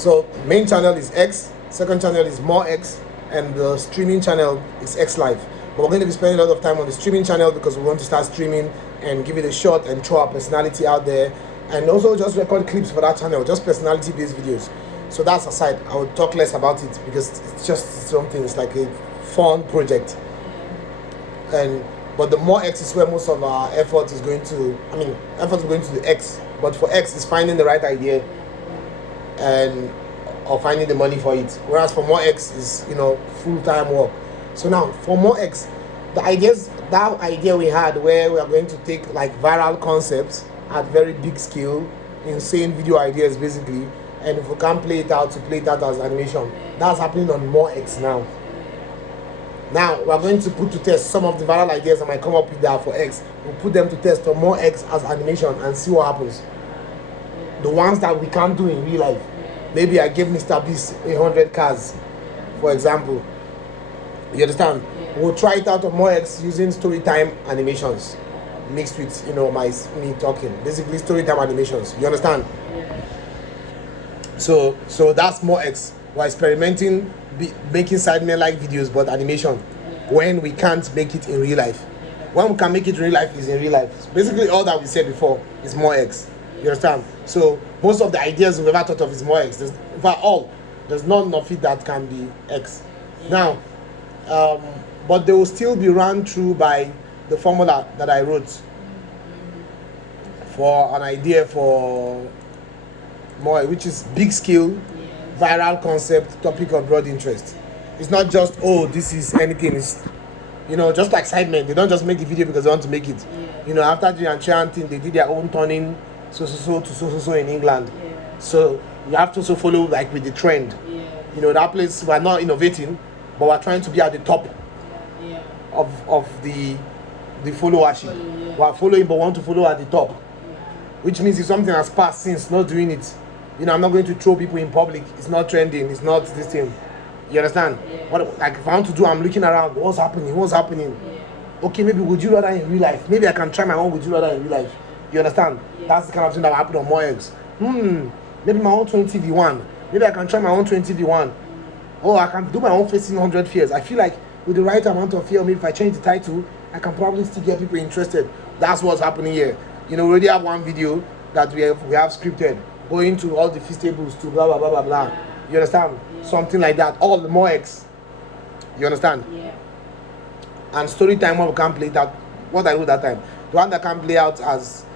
So main channel is X, second channel is More X, and the streaming channel is X Live. But we're going to be spending a lot of time on the streaming channel because we want to start streaming and give it a shot and throw our personality out there, and also just record clips for that channel, just personality based videos. So that's aside. I will talk less about it because it's just something, it's like a fun project. But the More X is where most of our effort is going to, effort is going to the X. But for X is finding the right idea and or finding the money for it. Whereas for More X is, full-time work. So now for More X, that idea we had where we are going to take like viral concepts at very big scale, insane video ideas basically, and if we can't play it out, to play it out as animation. That's happening on More X now. Now we are going to put to test some of the viral ideas I might come up with that for X. We'll put them to test on More X as animation and see what happens. The ones that we can't do in real life. Maybe I give Mr. Beast 100 cars, for example. You understand? We'll try it out on More X using storytime animations mixed with me talking. Basically storytime animations. You understand? So that's More X. We're experimenting making Sidemen-like videos but animation when we can't make it in real life. When we can make it in real life is in real life. So basically all that we said before is More X. You understand? So most of the ideas we've ever thought of is More X. There's none of it that can be X. Now, but they will still be run through by the formula that I wrote for an idea for More, which is big scale, viral concept, topic of broad interest. It's not just, this is anything. It's, just like Sidemen, they don't just make the video because they want to make it. After the Enchanting, they did their own turning so in England. So you have to also follow like with the trend. That place, we're not innovating, but we're trying to be at the top of the followership. We're following but want to follow at the top. Which means if something has passed since not doing it, I'm not going to throw people in public. It's not trending. It's not this thing. You understand? Like if I want to do, I'm looking around. What's happening? Okay, maybe would you rather in real life? Maybe I can try my own would you rather in real life. You understand? That's the kind of thing that will happen on More X. Maybe my own 20v1. Maybe I can try my own 20v1. Or I can do my own facing 100 fears. I feel like with the right amount of fear, maybe if I change the title, I can probably still get people interested. That's what's happening here. We already have one video that we have scripted, going to all the feastables to blah blah blah blah blah. You understand? Something like that. All the More X. You understand? Yeah. And story time when we can't play that. What I do that time. The one that can't play out as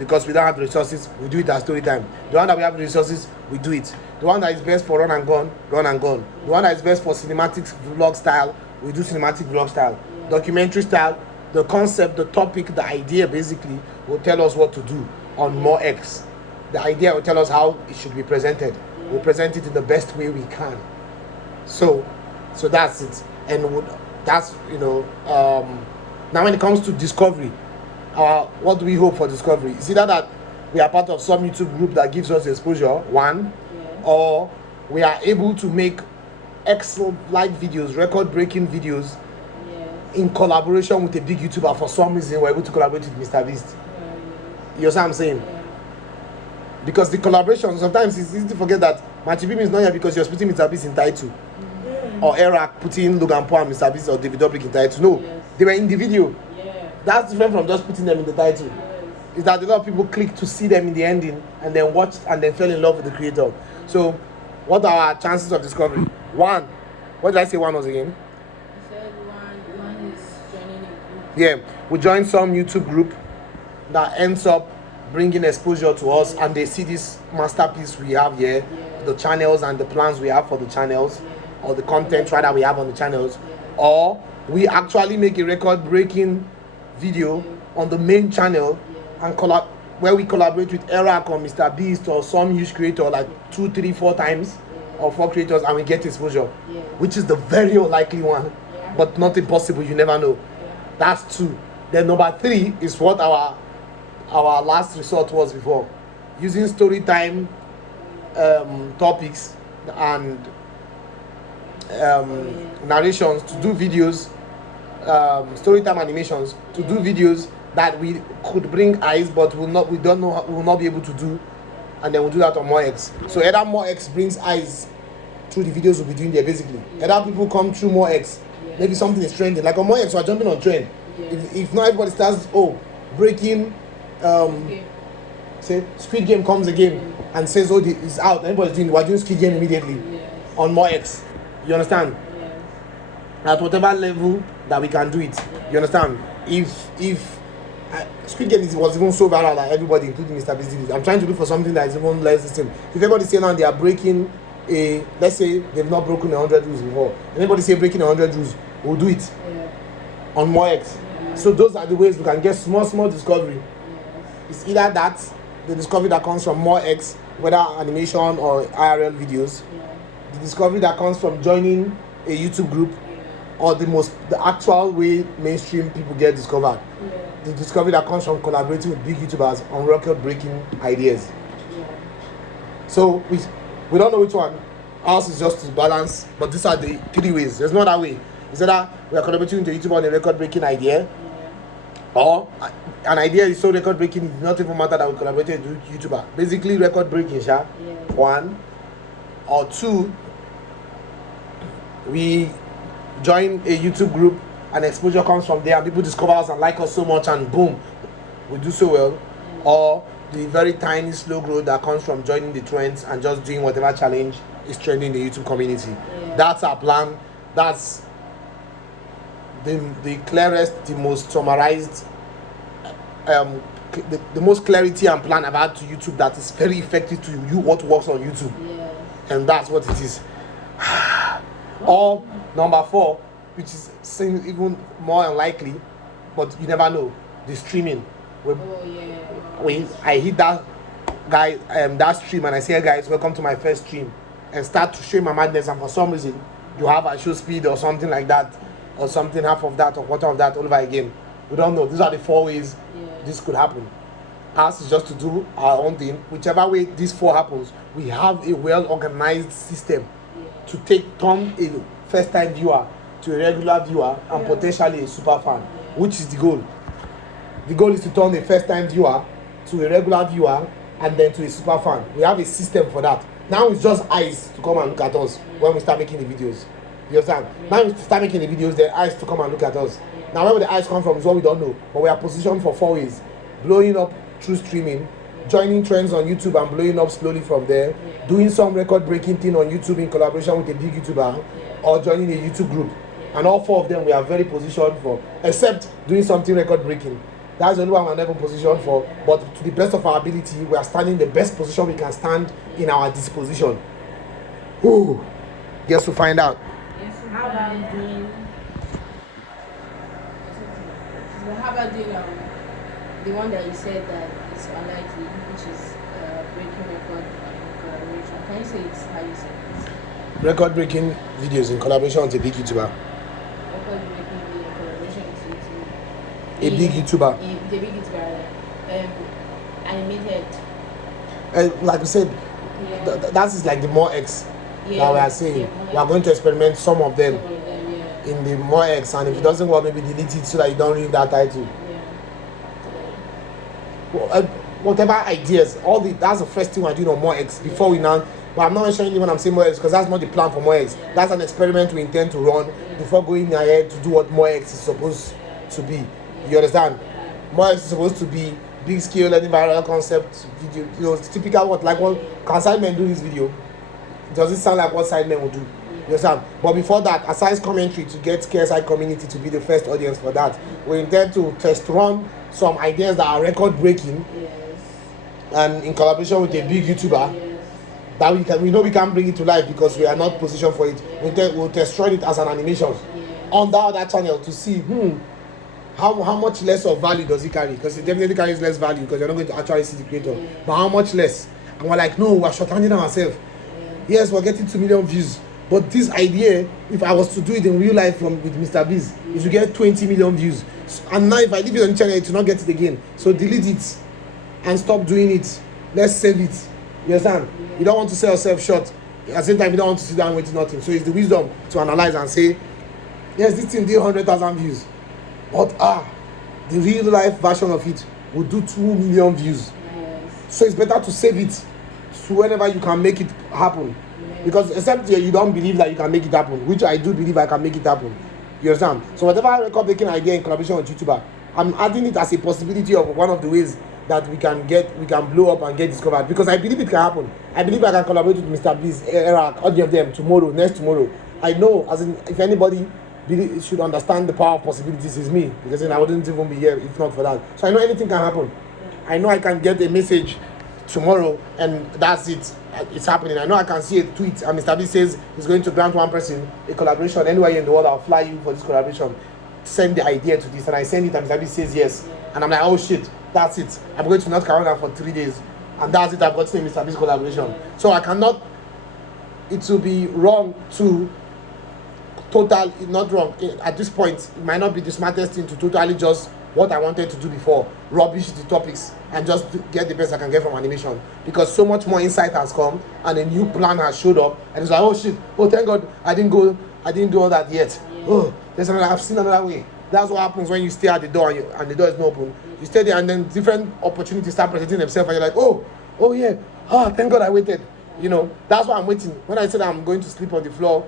because we don't have the resources, we do it as story time. The one that we have the resources, we do it. The one that is best for run and gun. The one that is best for cinematic vlog style, we do cinematic vlog style. Documentary style, the concept, the topic, the idea basically will tell us what to do on More X. The idea will tell us how it should be presented. We'll present it in the best way we can. So that's it. And that's, now when it comes to discovery, what do we hope for discovery? Is either that we are part of some YouTube group that gives us exposure, one, or we are able to make excellent-like videos, record-breaking videos in collaboration with a big YouTuber. For some reason, we're able to collaborate with Mr. Beast. You know what I'm saying? Because the collaboration, sometimes it's easy to forget that Machibim is not here because you're putting Mr. Beast in title. Or Eric putting Logan Paul and Mr. Beast or David Dobrik in title. No, they were in the video. That's different from just putting them in the title. Is that a lot of people click to see them in the ending and then watched and then fell in love with the creator. So, what are our chances of discovery? One. What did I say one was again? You said one is joining a group. Yeah, we join some YouTube group that ends up bringing exposure to us, and they see this masterpiece we have here, the channels and the plans we have for the channels, or the content rather we have on the channels, or we actually make a record-breaking video on the main channel and where we collaborate with Eric or Mr. Beast or some huge creator like 2, 3, 4 times or 4 creators, and we get exposure, which is the very unlikely one, but not impossible. You never know. That's 2. Then number 3 is what our last resort was before, using story time topics and narrations to do videos, storytime animations to do videos that we could bring eyes but will not be able to do and then we'll do that on More X. So either More X brings eyes through the videos we'll be doing there basically. Either people come through More X, maybe something is trending. Like on More X, we're jumping on trend. If not everybody starts, breaking, say Squid Game comes again and says, it's out. Everybody's we're doing Squid Game immediately on More X. You understand? At whatever level that we can do it. You understand? If Squid Game was even so viral that everybody, including Mr. Beast, did it. I'm trying to look for something that is even less the same. If everybody say now they are breaking let's say they've not broken 100 rules before. Anybody say breaking 100 rules, we'll do it on More X. So those are the ways we can get small discovery. It's either that, the discovery that comes from More X, whether animation or IRL videos, the discovery that comes from joining a YouTube group, or the actual way mainstream people get discovered. The discovery that comes from collaborating with big YouTubers on record-breaking ideas. So we don't know which one. Ours is just to balance, but these are the 3 ways. There's no other way. It's either we are collaborating with a YouTuber on a record-breaking idea, or an idea is so record-breaking it does not even matter that we collaborated with a YouTuber. Basically record-breaking, one, or two, we join a YouTube group and exposure comes from there and people discover us and like us so much and boom, we do so well. Or the very tiny slow growth that comes from joining the trends and just doing whatever challenge is trending in the YouTube community. That's our plan. That's the clearest, the most summarized, the most clarity and plan I've had to YouTube that is very effective to you what works on YouTube. And that's what it is. Or number 4, which is even more unlikely, but you never know, the streaming. I hit that guy that stream and I say, hey guys, welcome to my first stream, and start to show my madness, and for some reason you have a show speed or something like that, or something half of that or quarter of that all over again. We don't know. These are the 4 ways this could happen. Ours is just to do our own thing. Whichever way these 4 happens, we have a well-organized system to turn a first-time viewer to a regular viewer and potentially a super fan, which is the goal. The goal is to turn a first-time viewer to a regular viewer and then to a super fan. We have a system for that. Now it's just eyes to come and look at us when we start making the videos. You understand? Now we start making the videos, there are eyes to come and look at us. Now where the eyes come from is what we don't know, but we are positioned for 4 ways. Blowing up through streaming, joining trends on YouTube and blowing up slowly from there, doing some record-breaking thing on YouTube in collaboration with a big YouTuber, or joining a YouTube group. And all 4 of them we are very positioned for, except doing something record-breaking. That's the only one we're never positioned for, but to the best of our ability, we are standing the best position we can stand in our disposition. Who? Guess we'll find out. How about doing the one that you said that is unlikely, which is breaking record in collaboration? Can you say it's how you say it? Record-breaking videos in collaboration with a big YouTuber. Record-breaking video in collaboration with YouTube. A big YouTuber. The big YouTuber, animated. Like we said, that is like the More X that we are saying. We are going to experiment some of them in the More X, and if it doesn't work, maybe delete it so that you don't read that title. Whatever ideas, that's the first thing we're doing on More X before we now. But I'm not mentioning it when I'm saying More X because that's not the plan for More X. That's an experiment we intend to run before going ahead to do what More X is supposed to be. You understand? More X is supposed to be big scale learning viral concept video. You know, it's typical what can Sidemen do this video? Does it sound like what Sidemen will do? You understand? But before that, aside commentary to get KSI community to be the first audience for that, we intend to test run some ideas that are record breaking, and in collaboration with a big YouTuber that we can bring it to life because we are not positioned for it. We'll test run it as an animation on that other channel to see how much less of value does it carry, because it definitely carries less value because you're not going to actually see the creator, but how much less. And we're like, no, we're shorthanding ourselves. Yes, we're getting 2 million views, but this idea, if I was to do it in real life with Mr. Beast, it will get 20 million views. And now if I leave it on the channel, it will not get it again. So delete it and stop doing it. Let's save it. You understand? You don't want to sell yourself short. At the same time, you don't want to sit down and wait nothing. So it's the wisdom to analyze and say, yes, this thing did 100,000 views, but the real life version of it will do 2 million views. So it's better to save it to whenever you can make it happen. Because except you don't believe that you can make it happen, which I do believe I can make it happen. You understand? So whatever record making idea in collaboration with YouTuber, I'm adding it as a possibility of one of the ways that we can blow up and get discovered. Because I believe it can happen. I believe I can collaborate with Mr. Beast, Eric, all of them tomorrow, next tomorrow. I know, as in, if anybody should understand the power of possibilities, is me. Because then I wouldn't even be here if not for that. So I know anything can happen. I know I can get a message tomorrow and that's it. It's happening. I know I can see a tweet and Mr. B says he's going to grant one person a collaboration anywhere in the world. I'll fly you for this collaboration. Send the idea to this, and I send it and Mr. B says yes. And I'm like, oh shit, that's it. I'm going to North Carolina for 3 days, and that's it. I've got to Mr. B's collaboration. So I cannot. It will be wrong to not wrong at this point. It might not be the smartest thing to totally just what I wanted to do before, rubbish the topics and just get the best I can get from animation, because so much more insight has come and a new plan has showed up, and it's like, oh shit, oh thank God I didn't do all that yet. Oh, I've seen another way. That's what happens when you stay at the door and the door is not open. You stay there and then different opportunities start presenting themselves and you're like, oh yeah, thank God I waited. You know, that's why I'm waiting. When I said I'm going to sleep on the floor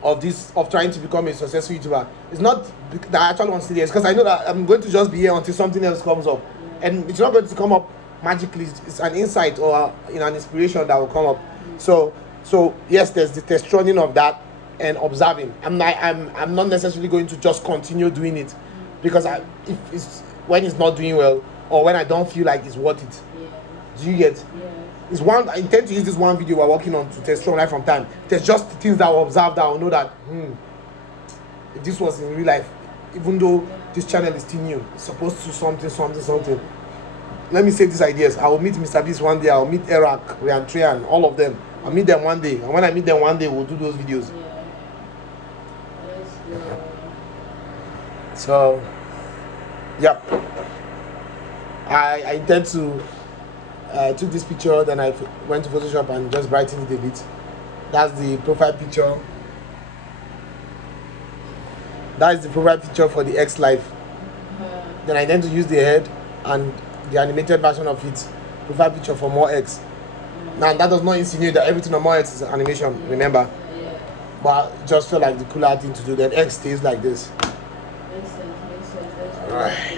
of trying to become a successful YouTuber, it's not that I actually want to stay there, because I know that I'm going to just be here until something else comes up, and it's not going to come up magically. It's an insight or an inspiration that will come up. So yes, there's the testosterone of that and observing. I'm not necessarily going to just continue doing it, because when it's not doing well or when I don't feel like it's worth it. Do you get? It's I intend to use this one video we're working on to test right from time. There's just things that I'll observe that I'll know that if this was in real life, even though this channel is still new, it's supposed to something. Let me save these ideas. I will meet Mr. Beast one day. I'll meet Eric, Ryan Trian, all of them. I'll meet them one day. And when I meet them one day, we'll do those videos. So, yeah. I intend to took this picture, then I went to Photoshop and just brightened it a bit. That's the profile picture. That is the profile picture for the X Life. Then I intend to use the head and the animated version of it, profile picture for More X. Now that does not insinuate that everything on More X is animation, remember? But it just felt like the cooler thing to do. Then X stays like this. Makes sense. Alright.